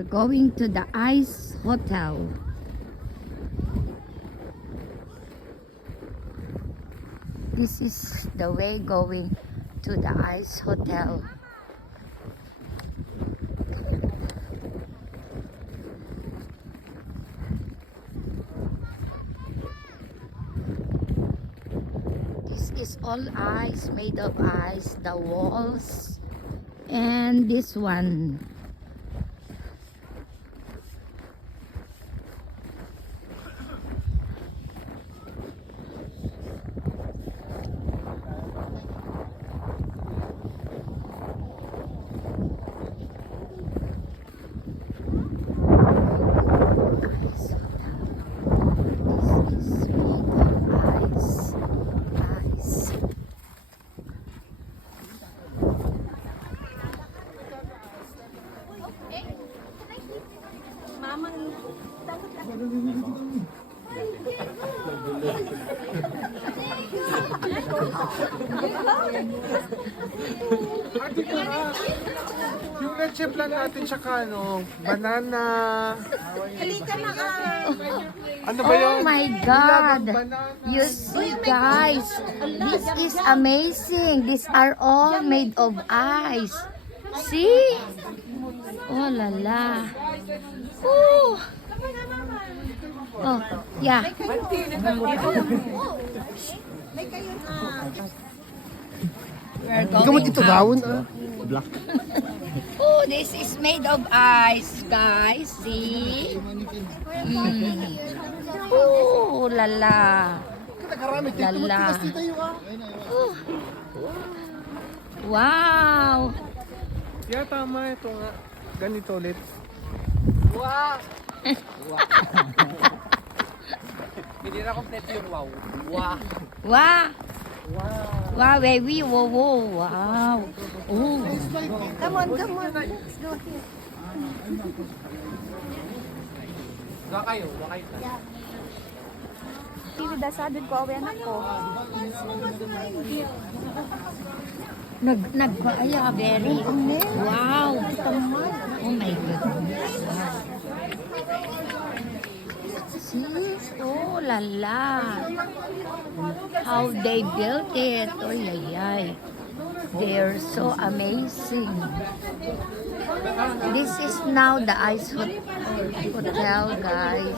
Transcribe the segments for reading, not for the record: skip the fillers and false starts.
We're going to the Ice Hotel. This is the way going to the Ice Hotel. This is all ice, made of ice, the walls, and this one. Yung leche plan natin siya kano, banana. Halika na ka. Ano ba yun? Oh my God! You see, guys, this is amazing. These are all made of ice. See? Oh la la. Ooh. Oh, yeah. Ikaw mo dito gawon ah. Oh, this is made of ice, guys. See? Oh, la la. La. Oh. Wow. Yeah, tama ito nga. Ganito ulit. Hindi na kompleto yung wow. Wow. Wow. Wow, baby. Wow, wow, wow. Oh. Come on, come on. Let's go here. Wala kayo. Pilidasadod ko, awi anak ko. Nagpaaya, very. Wow. Oh my goodness. See? Oh la la. How they built it. Oh yay yay. They're so amazing. This is now the Ice Hotel, guys.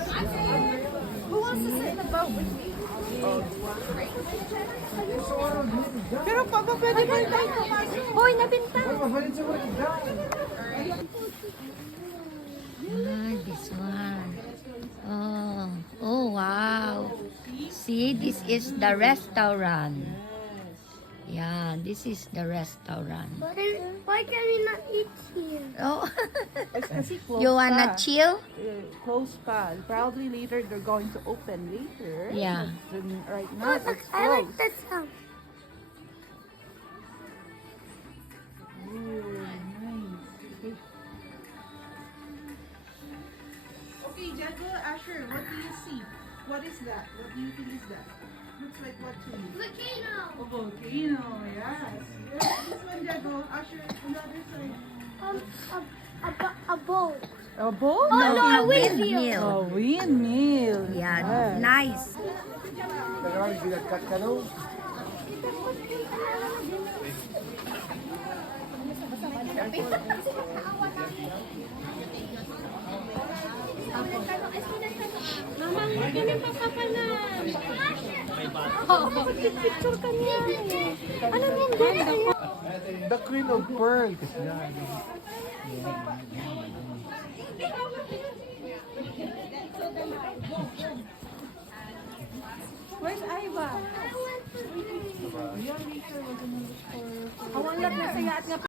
Pero papa, pwede ba tayo pumasok? Hoy, nabinta. This one. Oh wow. See, this is the restaurant. Yeah, this is the restaurant. Why can we not eat here? Oh, Kasi close you wanna pa. chill? Close pa. Probably later they're going to open later. Yeah. But right now it's I like closed. that sound. Okay, Jago, Asher, what do you see? What is that? What do you think is that? Looks like what to you? Volcano. A volcano, yes. This one, Jago, Asher, on the other side. A bowl. A bowl? Oh no, a windmill. Windmill. A windmill. Yeah, nice. Mama, kami papapalan. Oh, picture ka niya. Ano hindi? The Queen of Pearls. Where's Iva? Awan lang na saya at nga